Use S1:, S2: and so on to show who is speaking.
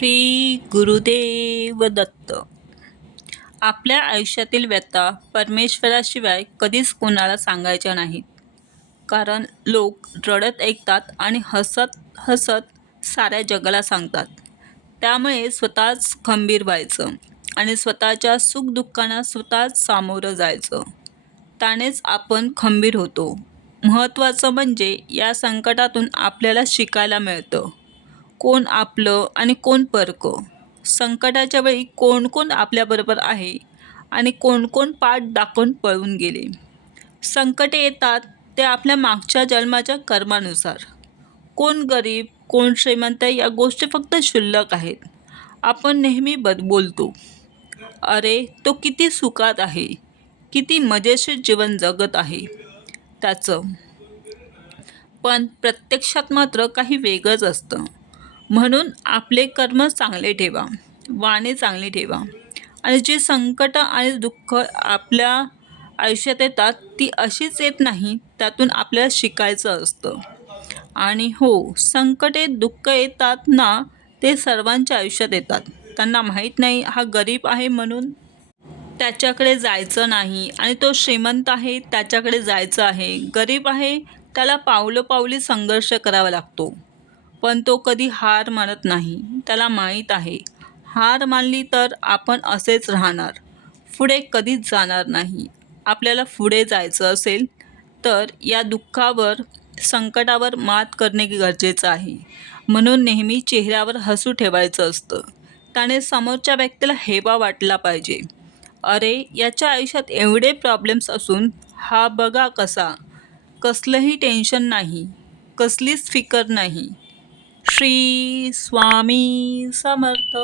S1: श्री गुरुदेव दत्त. आपल्या आयुष्यातील व्यथा परमेश्वराशिवाय कधीच कोणाला सांगायच्या नाहीत. कारण लोक रडत ऐकतात आणि हसत हसत साऱ्या जगाला सांगतात. त्यामुळे स्वतःच खंबीर व्हायचं आणि स्वतःच्या सुखदुःखांना स्वतःच सामोरं जायचं. त्यानेच आपण खंबीर होतो. महत्त्वाचं म्हणजे या संकटातून आपल्याला शिकायला मिळतं. कोण आपलं आणि कोण परकं? संकटाच्या वेळी कोण कोण आपल्याबरोबर आहे आणि कोण कोण पाठ दाखवून पळून गेले? संकटे येतात ते आपल्या मागच्या जन्माच्या कर्मानुसार. कोण गरीब कोण श्रीमंत या गोष्टी फक्त शुल्लक आहेत. आपण नेहमी बद बोलतो अरे तो किती सुखात आहे किती मजेशीर जीवन जगत आहे. त्याचं. पण प्रत्यक्षात मात्र काही वेगळंच असतं. म्हणून आपले कर्म चांगले ठेवा. वाणे चांगली ठेवा. आणि जे संकट आणि दुःख आपल्या आयुष्यात येतात ती अशीच येत नाही त्यातून आपल्याला शिकायचं असतं. आणि हो संकटे दुःख येतात ना ते सर्वांच्या आयुष्यात येतात. त्यांना माहीत नाही हा गरीब आहे म्हणून त्याच्याकडे जायचं नाही. आणि तो श्रीमंत आहे त्याच्याकडे जायचं आहे. गरीब आहे त्याला पावलं पावली संघर्ष करावा लागतो. पण तो कधी हार मानत नाही. त्याला माहीत आहे. हार मानली तर आपण असेच राहणार. पुढे कधीच जाणार नाही. आपल्याला पुढे जायचं असेल तर या दुःखावर संकटावर मात करणे गरजेचं आहे. म्हणून नेहमी चेहऱ्यावर हसू ठेवायचं असतं. त्याने समोरच्या व्यक्तीला हेवा वाटला पाहिजे. अरे याच्या आयुष्यात एवढे प्रॉब्लेम्स असून हा बघा कसा. कसलंही टेन्शन नाही. कसलीच फिकर नाही. श्री स्वामी समर्थ.